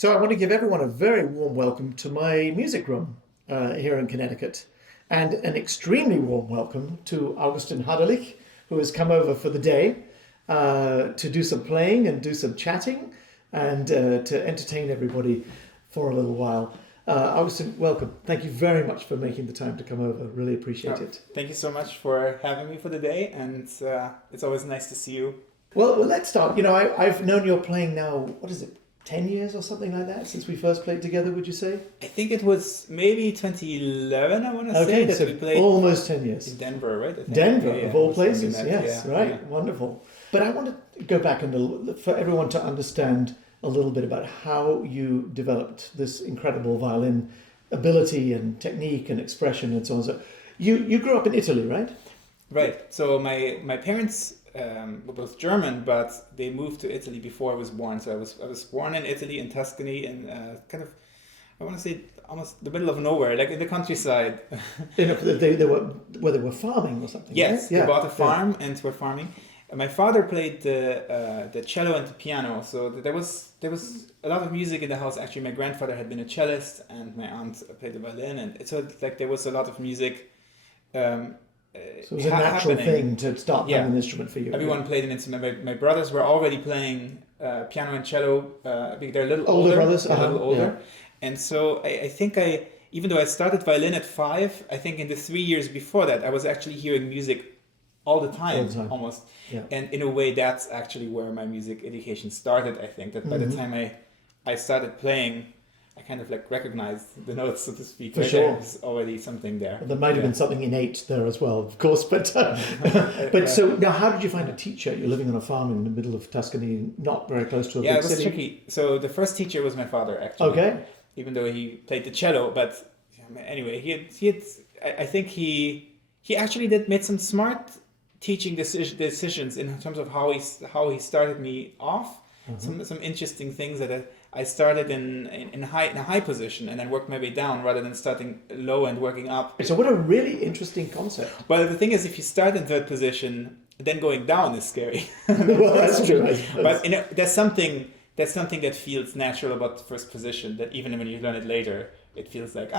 So I want to give everyone a very warm welcome to my music room here in Connecticut, and an extremely warm welcome to Augustin Hadelich, who has come over for the day to do some playing and do some chatting and to entertain everybody for a little while. Augustin, welcome. Thank you very much for making the time to come over. Really appreciate it. Thank you so much for having me for the day, and it's always nice to see you. Well, let's start. You know, I've known you're playing now, what is it, 10 years or something like that since we first played together, would you say? I think it was maybe 2011, I want to say, that so we played almost 10 years. in Denver, right? I think. Denver, Yeah, of all that's when we places, met. yes, Yeah, right, yeah. wonderful. But I want to go back for everyone to understand a little bit about how you developed this incredible violin ability and technique and expression and so on. So you grew up in Italy, right? Right. So my parents were both German, but they moved to Italy before I was born. So I was born in Italy, in Tuscany, in kind of, I want to say almost the middle of nowhere, like in the countryside. They were farming or something. Yes, right? they bought a farm and were farming. My father played the cello and the piano, so there was a lot of music in the house. Actually, my grandfather had been a cellist, and my aunt played the violin, and so like there was a lot of music. So it was a natural thing to start playing an instrument for you. Everyone played an instrument. My brothers were already playing piano and cello. I think they're a little older. Brothers, a little older. And so I think even though I started violin at 5, I think in the 3 years before that, I was actually hearing music all the time. Almost. Yeah. And in a way, that's actually where my music education started. I think that by the time I started playing, I kind of like recognized the notes, so to speak. For sure. There was already something there. Well, there might have been something innate there as well, of course. But so now, how did you find a teacher? You're living on a farm in the middle of Tuscany, not very close to a big city. Yeah, it was tricky. So the first teacher was my father, actually. Okay. Even though he played the cello, but anyway, he had I think he actually made some smart teaching decisions in terms of how he started me off. Some interesting things that I started in a high position and then worked my way down rather than starting low and working up. So what a really interesting concept. But the thing is, if you start in third position, then going down is scary. Well, that's true. But there's something that feels natural about the first position, that even when you learn it later, it feels like,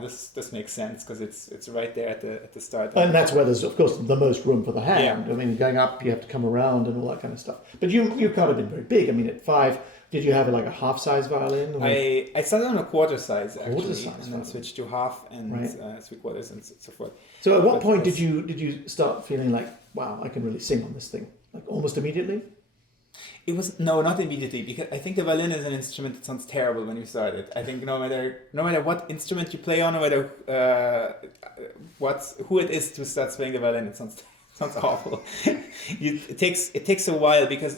this makes sense because it's right there at the start. And that's where there's, of course, the most room for the hand. Yeah. I mean, going up, you have to come around and all that kind of stuff. But you can't have been very big. I mean, at 5, did you have like a half-size violin? Or? I started on a quarter size, actually, Quarter-size and then switched to half and 3/4 and so forth. So at what point did you start feeling like, wow, I can really sing on this thing? Like almost immediately? It was not immediately, because I think the violin is an instrument that sounds terrible when you start it. I think no matter what instrument you play on, no matter who it is to start playing the violin, it sounds awful. It takes a while, because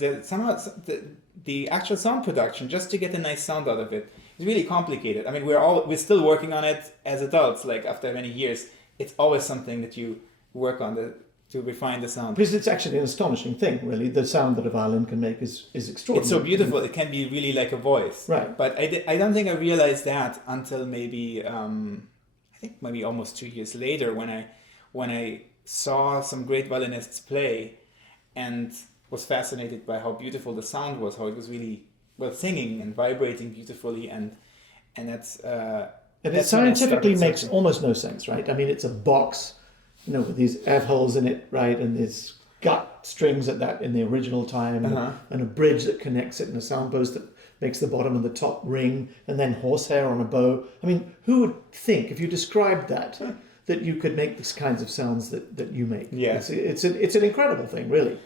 the actual sound production, just to get a nice sound out of it, is really complicated. I mean, we're still working on it as adults. Like after many years, it's always something that you work on to refine the sound. Because it's actually an astonishing thing, really. The sound that a violin can make is extraordinary. It's so beautiful. It can be really like a voice. Right. But I don't think I realized that until maybe I think maybe almost 2 years later, when I saw some great violinists play and was fascinated by how beautiful the sound was, how it was really singing and vibrating beautifully, and that's and it scientifically makes almost no sense, right? I mean, it's a box, with these F holes in it, right? And there's gut strings in the original time, and a bridge that connects it, and a sound post that makes the bottom and the top ring, and then horsehair on a bow. I mean, who would think, if you described that you could make these kinds of sounds that you make? Yeah. It's an incredible thing, really.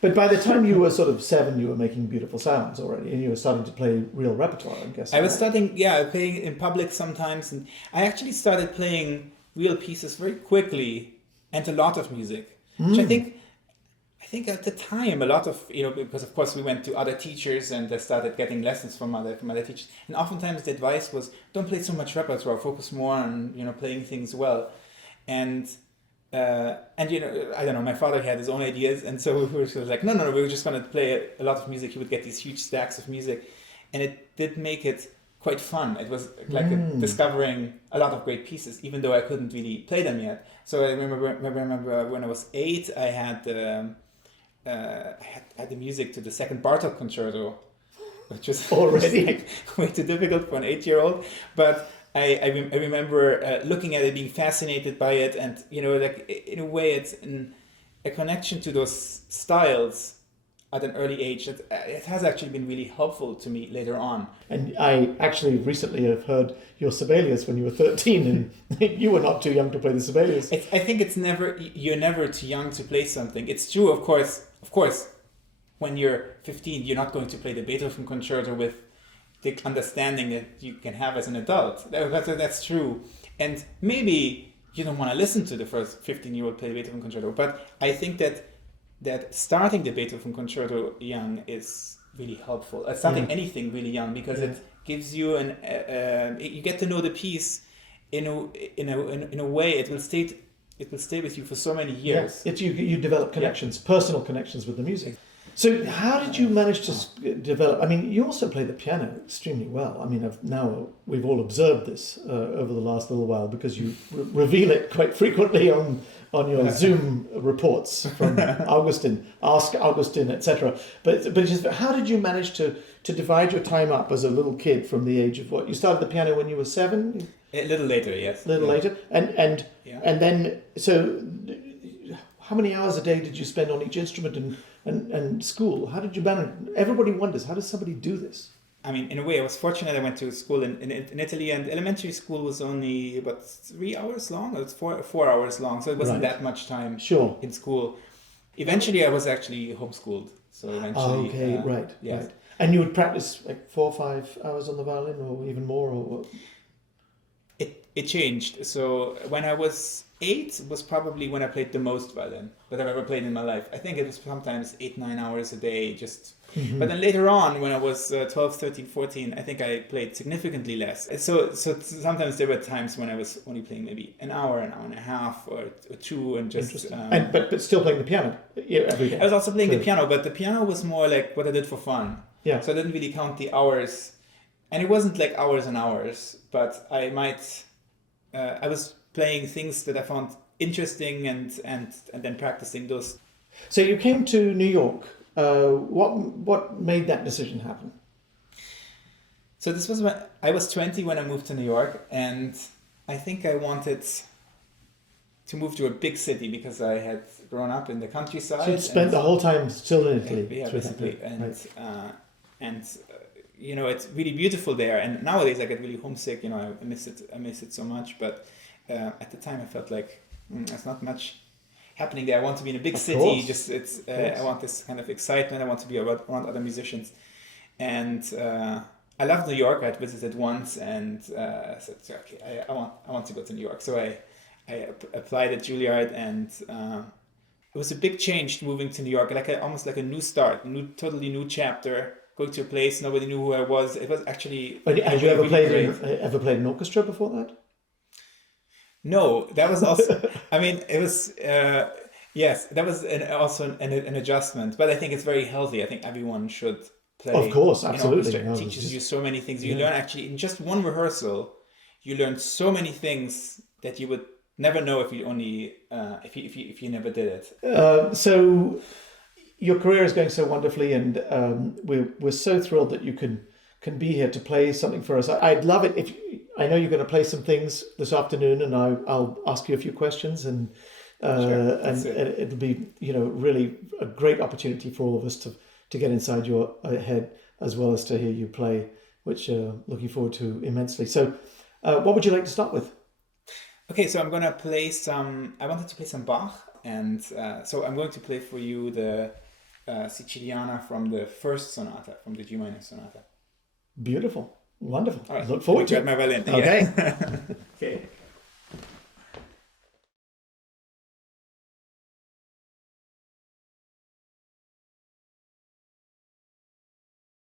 But by the time you were sort of 7, you were making beautiful sounds already, and you were starting to play real repertoire, I guess. I was starting, playing in public sometimes, and I actually started playing real pieces very quickly, and a lot of music, which I think at the time a lot of, because of course we went to other teachers and I started getting lessons from other teachers, and oftentimes the advice was, don't play so much repertoire, focus more on playing things well, and I don't know, my father had his own ideas, and so we were like, no, we were just going to play a lot of music. He would get these huge stacks of music, and it did make it quite fun. It was like discovering a lot of great pieces, even though I couldn't really play them yet. So I remember when I was 8, I had the music to the second Bartok concerto which is Already? like way too difficult for an 8-year-old. But I remember looking at it, being fascinated by it, and like in a way, it's a connection to those styles at an early age that it has actually been really helpful to me later on. And I actually recently have heard your Sibelius when you were 13, and you were not too young to play the Sibelius. I think you're never too young to play something. It's true, of course, when you're 15, you're not going to play the Beethoven concerto with the understanding that you can have as an adult. That's true. And maybe you don't want to listen to the first 15-year-old play the Beethoven concerto, but I think that starting the Beethoven concerto young is really helpful. Starting anything really young, because it gives you you get to know the piece in a way it will stay with you for so many years. Yeah. You develop connections, personal connections with the music. So how did you manage to develop? I mean, you also play the piano extremely well. I mean, we've all observed this over the last little while, because you reveal it quite frequently on your Zoom reports from Augustin, Ask Augustin, etc. But just, how did you manage to divide your time up as a little kid from the age of what? You started the piano when you were 7? A little later, yes. A little later. And then, so how many hours a day did you spend on each instrument and school? How did you manage? Everybody wonders, how does somebody do this? I mean, in a way, I was fortunate. I went to school in Italy, and elementary school was only about 3 hours long. It was 4 hours long, so it wasn't that much time in school. Eventually, I was actually homeschooled. So eventually, right. Yes. And you would practice like 4 or 5 hours on the violin, or even more, or what? It changed. So when I was 8 was probably when I played the most violin that I've ever played in my life. I think it was sometimes 8-9 hours a day, just. But then later on, when I was 12, 13, 14, I think I played significantly less. So sometimes there were times when I was only playing maybe an hour and a half, or 2, and just. But still playing the piano every day. I was also playing the piano, but the piano was more like what I did for fun. Yeah. So I didn't really count the hours, and it wasn't like hours and hours. But I might. I was playing things that I found interesting, and then practicing those. So you came to New York. What made that decision happen? So this was when I was 20 when I moved to New York, and I think I wanted to move to a big city because I had grown up in the countryside. So you spent the whole time still in Italy. Yeah, basically, and it's really beautiful there. And nowadays I get really homesick. I miss it so much. But at the time I felt like there's not much happening there. I want to be in a big city. I want this kind of excitement. I want to be around other musicians, and I love New York. I'd visited once, and said, okay, I want to go to New York. So I applied at Juilliard, and it was a big change moving to New York, almost like a new start, totally new chapter. Going to a place nobody knew who I was. It was actually. But had you ever played an orchestra before that? No, that was also. I mean, it was. Yes, that was also an adjustment, but I think it's very healthy. I think everyone should play. Of course, absolutely. It teaches you so many things. You learn actually in just one rehearsal. You learn so many things that you would never know if you only if you never did it. So your career is going so wonderfully, and we're so thrilled that you can be here to play something for us. I'd love it if I know you're going to play some things this afternoon, and I'll ask you a few questions, and it'll be really a great opportunity for all of us to get inside your head as well as to hear you play, which looking forward to immensely. So, what would you like to start with? Okay, so I'm going to play some. I wanted to play some Bach, and so I'm going to play for you the Siciliana from the first sonata, from the G minor sonata. Beautiful, wonderful. All right. Look forward to it. My violin. Okay. Okay.